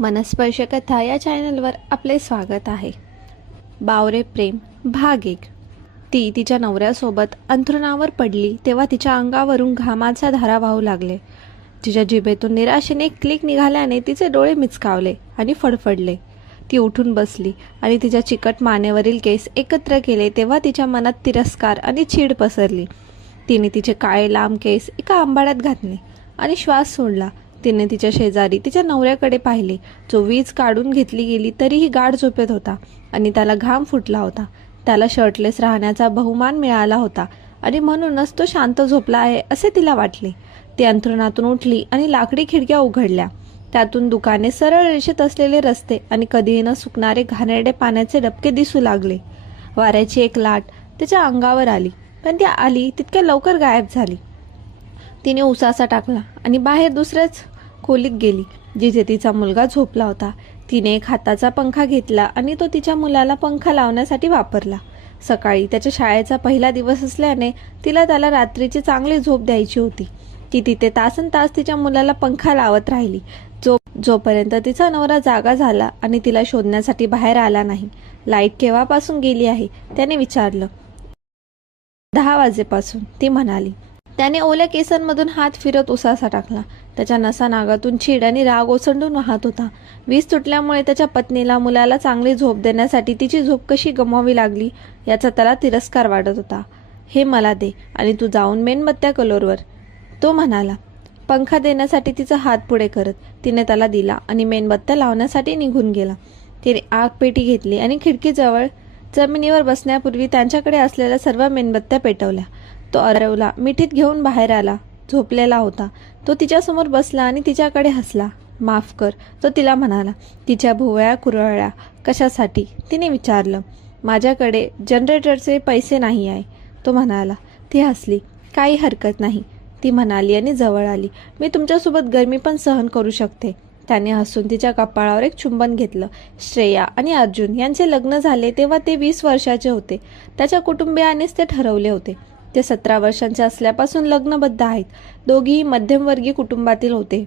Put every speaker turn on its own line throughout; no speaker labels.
मनस्पर्श कथा या चॅनलवर आपले स्वागत आहे. बावरे प्रेम भाग एक. ती तिच्या नवऱ्यासोबत अंथरुणावर पडली तेव्हा तिच्या अंगावरून घामाचा धारा वाहू लागले. तिच्या जिभेतून निराशेने क्लिक निघाल्याने तिचे डोळे मिचकावले आणि फडफडले. ती उठून बसली आणि तिच्या चिकट मानेवरील केस एकत्र केले तेव्हा तिच्या मनात तिरस्कार आणि चीड पसरली. तिने तिचे काळे लांब केस एका आंबाड्यात घातले आणि श्वास सोडला. तिने तिच्या शेजारी तिच्या नवऱ्याकडे पाहिले. जो वीज काढून घेतली गेली तरीही गाढ झोपेत होता आणि त्याला घाम फुटला होता. त्याला शर्टलेस राहण्याचा बहुमान मिळाला होता आणि म्हणूनच तो शांत झोपला आहे असे तिला वाटले. ती अंथरुणातून उठली आणि लाकडी खिडक्या उघडल्या. त्यातून दुकाने सरळ रेषेत असलेले रस्ते आणि कधीही न सुकणारे घाणेरडे पाण्याचे डबके दिसू लागले. वाऱ्याची एक लाट तिच्या अंगावर आली पण ती आली तितक्या लवकर गायब झाली. तिने उसासा टाकला आणि बाहेर दुसऱ्याच खोलीत गेली जिथे तिचा मुलगा झोपला होता. तिने एक हाताचा पंखा घेतला आणि तो तिच्या मुलाला पंखा लावण्यासाठी वापरला. सकाळी त्याच्या शाळेचा पहिला दिवस असल्याने तिला त्याला रात्रीची चांगली झोप द्यायची होती. ती तिथे तासन तास तिच्या मुलाला पंखा लावत राहिली. जो जोपर्यंत तिचा नवरा जागा झाला आणि तिला शोधण्यासाठी बाहेर आला नाही लाइट केव्हापासून गेली आहे त्याने विचारलं. दहा वाजेपासून ती म्हणाली. त्याने ओल्या केसांमधून हात फिरत उसासा टाकला. त्याच्या नसा नागातून चीड आणि राग ओसंडून वाहत होता. वीज तुटल्यामुळे त्याच्या पत्नीला मुलाला चांगली झोप देण्यासाठी तिची झोप कशी गमवावी लागली याचा त्याला तिरस्कार वाटत होता. हे मला दे आणि तू जाऊन मेणबत्त्या कलोरवर. तो म्हणाला पंखा देण्यासाठी तिचा हात पुढे करत. तिने त्याला दिला आणि मेणबत्त्या लावण्यासाठी निघून गेला. तिने आग पेटी घेतली आणि खिडकीजवळ जमिनीवर बसण्यापूर्वी त्यांच्याकडे असलेल्या सर्व मेणबत्त्या पेटवल्या. तो अरवला मिठीत घेऊन बाहेर आला. झोपलेला होता. तो तिच्यासमोर बसला आणि तिच्याकडे हसला. माफ कर तो तिला म्हणाला. तिच्या भुवया कुरळ्या कशासाठी? तिने विचारलं. माझ्याकडे जनरेटरचे पैसे नाही आहे. तो म्हणाला. ती हसली. काही हरकत नाही. ती म्हणाली आणि जवळ आली. मी तुमच्यासोबत गरमी पण सहन करू शकते. त्याने हसून तिच्या कपाळावर एक चुंबन घेतलं. श्रेया आणि अर्जुन यांचे लग्न झाले तेव्हा ते वीस वर्षाचे होते. त्याच्या कुटुंबियानेच ते ठरवले होते. ते सतरा वर्षांचे असल्यापासून लग्नबद्ध आहेत. दोघीही मध्यमवर्गीय कुटुंबातील होते.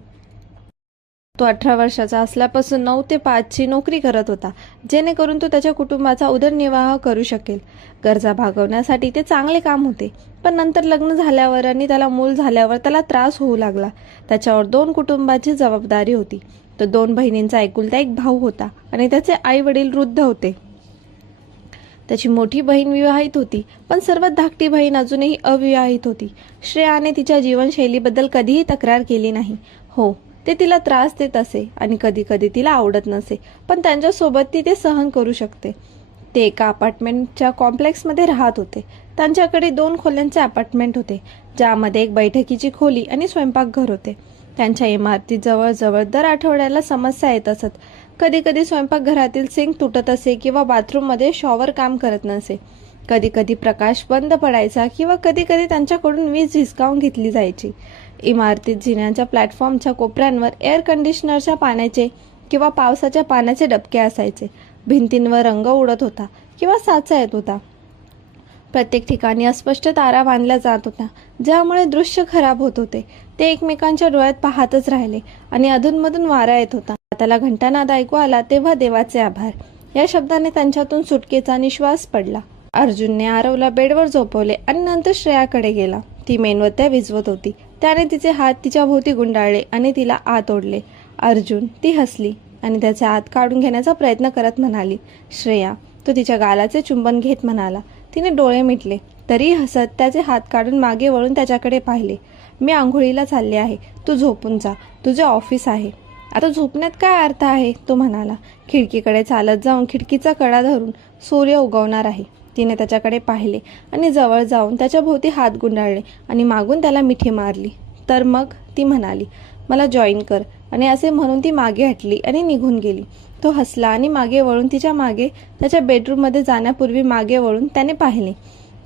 तो अठरा वर्षाचा असल्यापासून नऊ ते पाचची नोकरी करत होता जेणेकरून तो त्याच्या कुटुंबाचा उदरनिर्वाह करू शकेल. गरजा भागवण्यासाठी ते चांगले काम होते पण नंतर लग्न झाल्यावर आणि त्याला मूल झाल्यावर त्याला त्रास होऊ लागला. त्याच्यावर दोन कुटुंबाची जबाबदारी होती. तो दोन बहिणींचा एकुलता एक भाऊ होता आणि त्याचे आई वडील वृद्ध होते. त्याची मोठी बहीण विवाहित होती पण सर्वात धाकटी बहीण अजूनही अविवाहित होती. श्रेयाने तिच्या जीवनशैलीबद्दल कधीही तक्रार केली नाही. हो ते तिला त्रास देत असे आणि कधी कधी तिला आवडत नसे पण त्यांच्यासोबत ती ते सहन करू शकते. ते एका अपार्टमेंटच्या कॉम्प्लेक्समध्ये राहत होते. त्यांच्याकडे दोन खोल्यांचे अपार्टमेंट होते ज्यामध्ये एक बैठकीची खोली आणि स्वयंपाकघर होते. त्यांच्या इमारतीत जवळजवळ दर आठवड्याला समस्या येत असत. कधी कधी स्वयंपाकघरातील सिंक तुटत असे किंवा बाथरूममध्ये शॉवर काम करत नसे. कधी कधी प्रकाश बंद पडायचा किंवा कधी कधी त्यांच्याकडून वीज हिसकावून घेतली जायची. इमारतीत जिन्याच्या प्लॅटफॉर्मच्या कोपऱ्यांवर एअर कंडिशनरच्या पाण्याचे किंवा पावसाच्या पाण्याचे डबके असायचे. भिंतींवर रंग उडत होता किंवा साचा येत होता. प्रत्येक ठिकाणी अस्पष्ट तारा बांधल्या जात होत्या ज्यामुळे दृश्य खराब होत होते. ते एकमेकांच्या डोळ्यात पाहतच राहिले आणि अधूनमधून वारा येत होता. त्याला घंटानाद ऐकू आला तेव्हा देवाचे आभार. या शब्दाने त्यांच्यातून सुटकेचा निश्वास पडला. अर्जुनने आरवला बेडवर झोपवले आणि नंतर श्रेयाकडे गेला. ती मेणवत्या विजवत होती. त्याने तिचे हात तिच्या भोवती गुंडाळले आणि तिला आत ओढले. अर्जुन ती हसली आणि त्याचे हात काढून घेण्याचा प्रयत्न करत म्हणाली श्रेया तो तिच्या गालाचे चुंबन घेत म्हणाला. तिने डोळे मिटले. तरी हसत त्याचे हात काढून मागे वळून त्याच्याकडे पाहिले. मी आंघोळीला चालले आहे. तू झोपून जा. तुझे ऑफिस आहे. आता झोपण्यात काय अर्थ आहे? तो म्हणाला. खिडकीकडे चालत जाऊन खिडकीचा कडा धरून सूर्य उगवणार आहे. तिने त्याच्याकडे पाहिले आणि जवळ जाऊन त्याच्या भोवती हात गुंडाळले आणि मागून त्याला मिठी मारली. तर मग ती म्हणाली मला जॉईन कर. आणि असे म्हणून ती मागे हटली आणि निघून गेली. तो हसला आणि मागे वळून तिच्यामागे त्याच्या बेडरूममध्ये जाण्यापूर्वी मागे वळून त्याने पाहिले.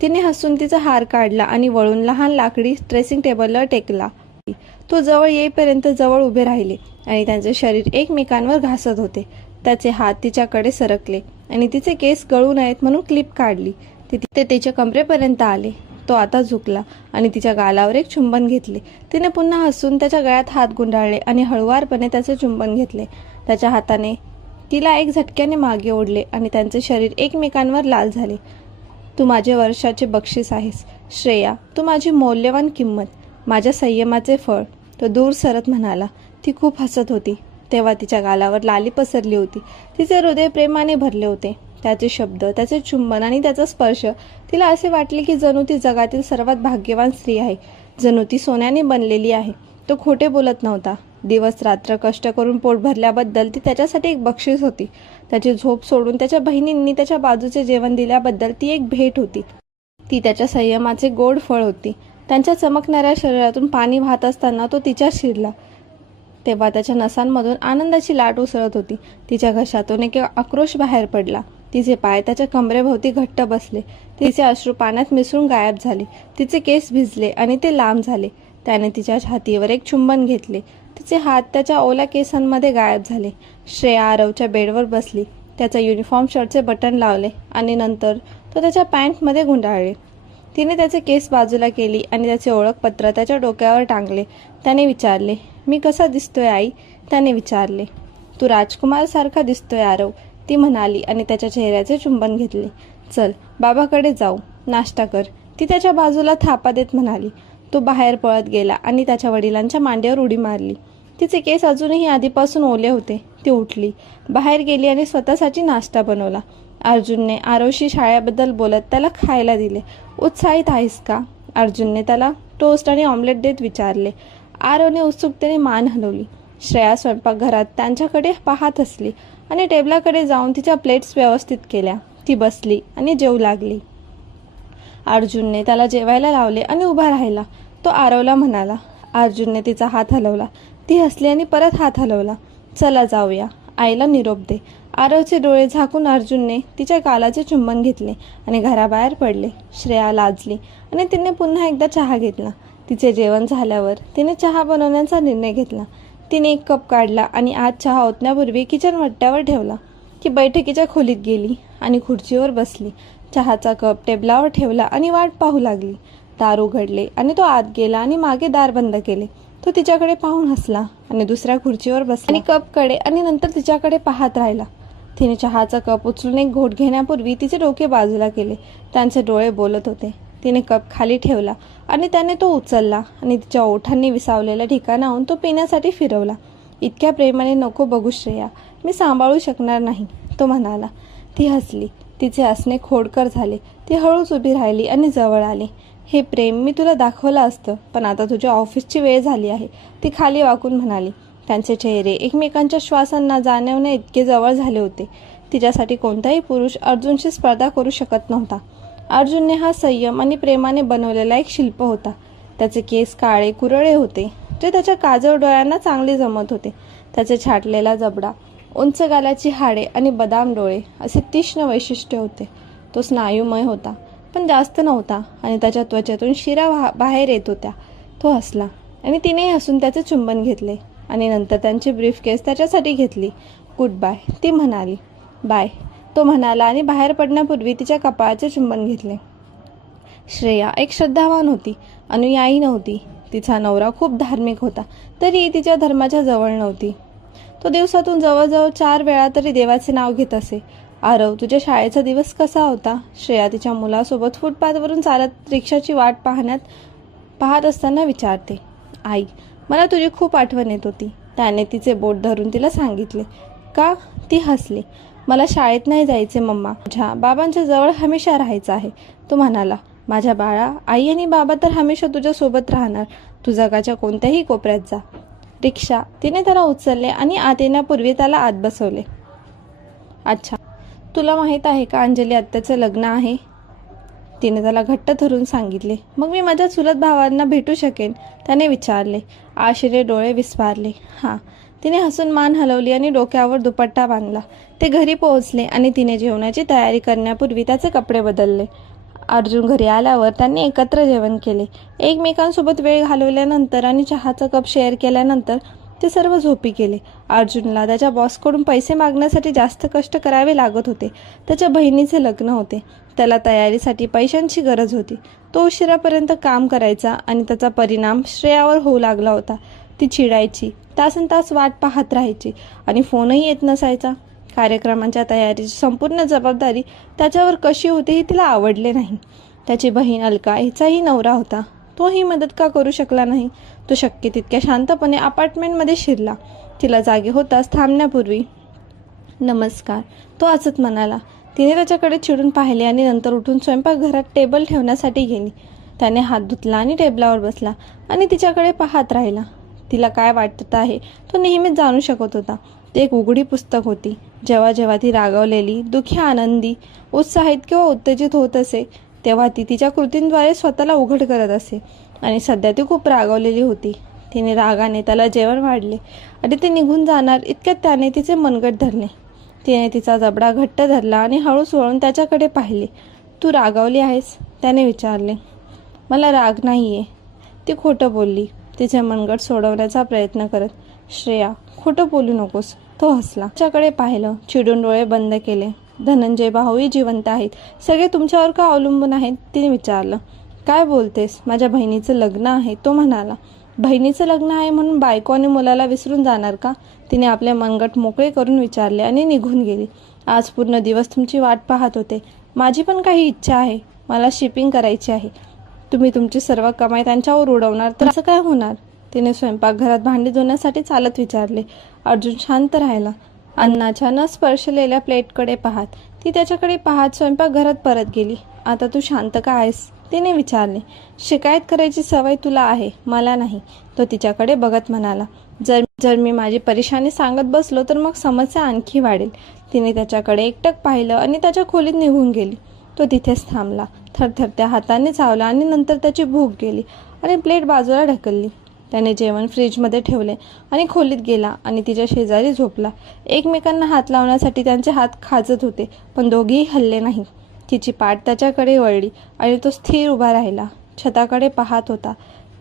तिने हसून तिचा हार काढला आणि वळून लहान लाकडी ड्रेसिंग टेबलवर टेकला. तो जवळ येईपर्यंत जवळ उभे राहिले आणि त्यांचे शरीर एकमेकांवर घासत होते. त्याचे हात तिच्याकडे सरकले आणि तिचे केस गळू नयेत म्हणून क्लिप काढली. ते ते तिच्या कमरेपर्यंत आले. तो आता झुकला आणि तिच्या गालावर एक चुंबन घेतले. तिने पुन्हा हसून त्याच्या गळ्यात हात गुंडाळले आणि हळुवारपणे त्याचे चुंबन घेतले. त्याच्या हाताने तिला एक झटक्याने मागे ओढले आणि त्यांचे शरीर एकमेकांवर लाल झाले. तू माझे वर्षाचे बक्षीस आहेस. श्रेया तू माझी मौल्यवान किंमत. माझ्या संयमाचे फळ. तो दूर सरत म्हणाला ती खूप हसत होती. तेव्हा तिच्या गालावर लाली पसरली होती. तिचे हृदय प्रेमाने भरले होते. त्याचे शब्द त्याचे चुंबन आणि त्याचा स्पर्श तिला असे वाटले की जणू ती जगातील सर्वात भाग्यवान स्त्री आहे. जणू ती सोन्याने बनलेली आहे. तो खोटे बोलत नव्हता. दिवस रात्र कष्ट करून पोट भरल्याबद्दल ती त्याच्यासाठी एक बक्षीस होती. त्याची झोप सोडून त्याच्या बहिणींनी त्याच्या बाजूचे जेवण दिल्याबद्दल ती एक भेट होती. ती त्याच्या संयमाचे गोड फळ होती. त्यांच्या चमकणाऱ्या शरीरातून पाणी वाहत असताना तो तिच्या शिरला. तेव्हा त्याच्या नसांमधून आनंदाची लाट उसळत होती. तिच्या घशातून एक आक्रोश बाहेर पडला. तिचे पाय त्याच्या कमरेभोवती घट्ट बसले. तिचे अश्रू पाण्यात मिसळून गायब झाले. तिचे केस भिजले आणि ते लांब झाले. त्याने तिच्या छातीवर एक चुंबन घेतले. तिचे हात त्याच्या ओल्या केसांमध्ये गायब झाले. श्रेया आरवच्या बेडवर बसली. त्याचा युनिफॉर्म शर्टचे बटन लावले आणि नंतर तो त्याच्या पॅन्टमध्ये गुंडाळले. तिने त्याचे केस बाजूला केली आणि त्याचे ओळखपत्र त्याच्या डोक्यावर टांगले. त्याने विचारले मी कसा दिसतोय आई? त्याने विचारले तू राजकुमारसारखा दिसतोय आरव. ती म्हणाली आणि त्याच्या चेहऱ्याचे चुंबन घेतले चल बाबाकडे जाऊ नाश्ता कर. ती त्याच्या बाजूला थापा देत म्हणाली. तो बाहेर पळत गेला आणि त्याच्या वडिलांच्या मांड्यावर उडी मारली. तिचे केस अजूनही आधीपासून ओले होते. ती उठली बाहेर गेली आणि स्वतःसाठी नाश्ता बनवला. अर्जुनने आरोशी शाळेबद्दल बोलत त्याला खायला दिले. उत्साहित आहेस का? अर्जुनने त्याला टोस्ट आणि ऑमलेट देत विचारले. आरवने उत्सुकतेने मान हलवली. श्रेया स्वयंपाकघरात त्यांच्याकडे पाहत असली आणि टेबलाकडे जाऊन तिच्या प्लेट्स व्यवस्थित केल्या. ती बसली आणि जेवू लागली. अर्जुनने त्याला जेवायला लावले आणि उभा राहिला. तो आरवला म्हणाला. अर्जुनने तिचा हात हलवला. ती हसली आणि परत हात हलवला. चला जाऊया. आईला निरोप दे. आरवचे डोळे झाकून अर्जुनने तिच्या गालाचे चुंबन घेतले आणि घराबाहेर पडले. श्रेया लाजली आणि तिने पुन्हा एकदा चहा घेतला. तिचे जेवण झाल्यावर तिने चहा बनवण्याचा निर्णय घेतला. तिने एक कप काढला आणि आज चहा ओतण्यापूर्वी किचन वट्ट्यावर ठेवला ती बैठकीच्या खोलीत गेली आणि खुर्चीवर बसली. चहाचा कप टेबलावर ठेवला आणि वाट पाहू लागली. दार उघडले आणि तो आत गेला आणि मागे दार बंद केले. तो तिच्याकडे पाहून हसला आणि दुसऱ्या खुर्चीवर बसला. आणि कपकडे आणि नंतर तिच्याकडे पाहत राहिला. तिने चहाचा कप उचलून एक घोट घेण्यापूर्वी तिचे डोके बाजूला केले. त्यांचे डोळे बोलत होते. तिने कप खाली ठेवला आणि त्याने तो उचलला आणि तिच्या ओठांनी विसावलेल्या ठिकाणाहून तो पिण्यासाठी फिरवला. इतक्या प्रेमाने नको बघू श्रेया मी सांभाळू शकणार नाही तो म्हणाला. ती हसली. तिचे हसणे खोडकर झाले. ती हळूच उभी राहिली आणि जवळ आली. हे प्रेम मी तुला दाखवलं असतं पण आता तुझ्या ऑफिसची वेळ झाली आहे. ती खाली वाकून म्हणाली त्यांचे चेहरे एकमेकांच्या श्वासांना जाणवणे इतके जवळ झाले होते. तिच्यासाठी कोणताही पुरुष अर्जुनशी स्पर्धा करू शकत नव्हता. अर्जुनने हा संयम आणि प्रेमाने बनवलेला एक शिल्प होता. त्याचे केस काळे कुरळे होते जे त्याच्या काजळ डोळ्यांना चांगले जमत होते. त्याचे छाटलेला जबडा उंच गालाची हाडे आणि बदाम डोळे असे तीक्ष्ण वैशिष्ट्य होते. तो स्नायूमय होता. पण जास्त नव्हता आणि त्याच्या त्वचेतून शिरा वाह- बाहेर येत होत्या. तो हसला आणि तिनेही हसून त्याचे चुंबन घेतले आणि नंतर त्यांची ब्रीफ केस त्याच्यासाठी घेतली. गुड बाय ती म्हणाली. बाय तो म्हणाला आणि बाहेर पडण्यापूर्वी तिच्या कपाळाचे चुंबन घेतले. श्रेया एक श्रद्धावान होती अनुयायी नव्हती. तिचा नवरा खूप धार्मिक होता तरीही तिच्या धर्माच्या जवळ नव्हती. तो दिवसातून जवळजवळ चार वेळा तरी देवाचे नाव घेत असे. आरव तुझ्या शाळेचा दिवस कसा होता? श्रेया तिच्या मुलासोबत फुटपाथवरून चालत रिक्षाची वाट पाहण्यात पाहत असताना विचारते आई मला तुझी खूप आठवण येत होती त्याने तिचे बोट धरून तिला सांगितले का? ती हसली. मला शाळेत नाही जायचे मम्मा. माझ्या बाबांच्या जवळ हमेशा राहायचं आहे. तो म्हणाला माझ्या बाळा आई आणि बाबा तर हमेशा तुझ्यासोबत राहणार. तू जगाच्या कोणत्याही कोपऱ्यात जा. रिक्षा तिने त्याला उचलले आणि आत येण्यापूर्वी त्याला आत बसवले. अच्छा. तुला माहीत आहे का अंजली आत्याचं लग्न आहे? तिने त्याला घट्ट धरून सांगितले. मग मी माझ्या चुलत भावांना भेटू शकेन त्याने विचारले. आशिरे डोळे विस्फारले. हां. तिने हसून मान हलवली आणि डोक्यावर दुपट्टा बांधला. ते घरी पोहोचले आणि तिने जेवणाची तयारी करण्यापूर्वी त्याचे कपडे बदलले. अर्जुन घरी आल्यावर त्यांनी एकत्र जेवण केले. एकमेकांसोबत वेळ घालवल्यानंतर आणि चहाचा कप शेअर केल्यानंतर ते सर्व झोपी गेले. अर्जुनला त्याच्या बॉसकडून पैसे मागण्यासाठी जास्त कष्ट करावे लागत होते. त्याच्या बहिणीचे लग्न होते. त्याला तयारीसाठी पैशांची गरज होती. तो उशिरापर्यंत काम करायचा आणि त्याचा परिणाम श्रेयावर होऊ लागला होता. ती चिडायची. तासन तास वाट पाहत राहायची आणि फोनही येत नसायचा. कार्यक्रमांच्या तयारीची संपूर्ण जबाबदारी त्याच्यावर कशी होती हे तिला आवडले नाही. त्याची बहीण अलका हिचाही नवरा होता. तोही मदत का करू शकला नाही? तो शक्य तितक्या शांतपणे अपार्टमेंटमध्ये शिरला. तिला जागे होताच थांबण्यापूर्वी नमस्कार. तो असत म्हणाला तिने त्याच्याकडे चिडून पाहिले आणि नंतर उठून स्वयंपाकघरात टेबल ठेवण्यासाठी गेली. त्याने हात धुतला आणि टेबलावर बसला आणि तिच्याकडे पाहत राहिला. तिला काय वाटत आहे तो नेहमीच जाणू शकत होता. ते एक उघडी पुस्तक होती. जेव्हा जेव्हा ती रागवलेली दुःखी आनंदी उत्साहित किंवा उत्तेजित होत असे तेव्हा ती तिच्या कृतींद्वारे स्वतःला उघड करत असे. आणि सध्या ती खूप रागवलेली होती. तिने रागाने त्याला जेवण वाढले आणि ते निघून जाणार इतक्यात त्याने तिचे मनगट धरले. तिने तिचा जबडा घट्ट धरला आणि हळू वळून त्याच्याकडे पाहिले. तू रागावली आहेस? त्याने विचारले. मला राग नाही आहे ती खोटं बोलली. तिचे मनगट सोडवण्याचा प्रयत्न करत श्रेया खोटं बोलू नकोस. तो हसला. त्याच्याकडे पाहिलं. चिडून डोळे बंद केले. धनंजय भाऊही जिवंत आहेत. सगळे तुमच्यावर का अवलंबून आहेत? तिने विचारलं. काय बोलतेस? माझ्या बहिणीचं लग्न आहे. तो म्हणाला. बहिणीचं लग्न आहे म्हणून बायको आणि मुलाला विसरून जाणार का? तिने आपले मनगट मोकळे करून विचारले आणि निघून गेली. आज पूर्ण दिवस तुमची वाट पाहत होते. माझी पण काही इच्छा आहे. मला शिपिंग करायची आहे. तुम्ही तुमची सर्व कमाई त्यांच्यावर उडवणार तर असं काय होणार? तिने स्वयंपाकघरात भांडी धुण्यासाठी चालत विचारले. अर्जुन शांत राहिला. अन्नाच्या न स्पर्शलेल्या प्लेटकडे पाहत ती त्याच्याकडे पाहत स्वयंपाकघरात परत गेली. आता तू शांत का आहेस? तिने विचारले. शिकायत करायची सवय तुला आहे मला नाही. तो तिच्याकडे बघत म्हणाला जर जर मी माझी परेशानी सांगत बसलो तर मग समस्या आणखी वाढेल. तिने त्याच्याकडे एकटक पाहिलं आणि त्याच्या खोलीत निघून गेली. तो तिथेच थांबला थरथरत्या हाताने चावला आणि नंतर त्याची भूक गेली आणि प्लेट बाजूला ढकलली. त्याने जेवण फ्रीजमध्ये ठेवले आणि खोलीत गेला आणि तिच्या शेजारी झोपला. एकमेकांना हात लावण्यासाठी त्यांचे हात खाजत होते पण दोघेही हल्ले नाही. तिची पाठ त्याच्याकडे वळली आणि तो स्थिर उभा राहिला. छताकडे पाहत होता.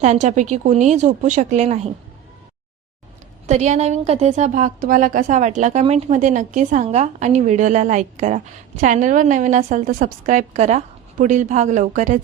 त्यांच्यापैकी कोणीही झोपू शकले नाही. तर या नवीन कथेचा भाग तुम्हाला कसा वाटला कमेंटमध्ये नक्की सांगा आणि व्हिडिओला लाईक करा. चॅनलवर नवीन असाल तर सबस्क्राईब करा. पुढील भाग लवकरच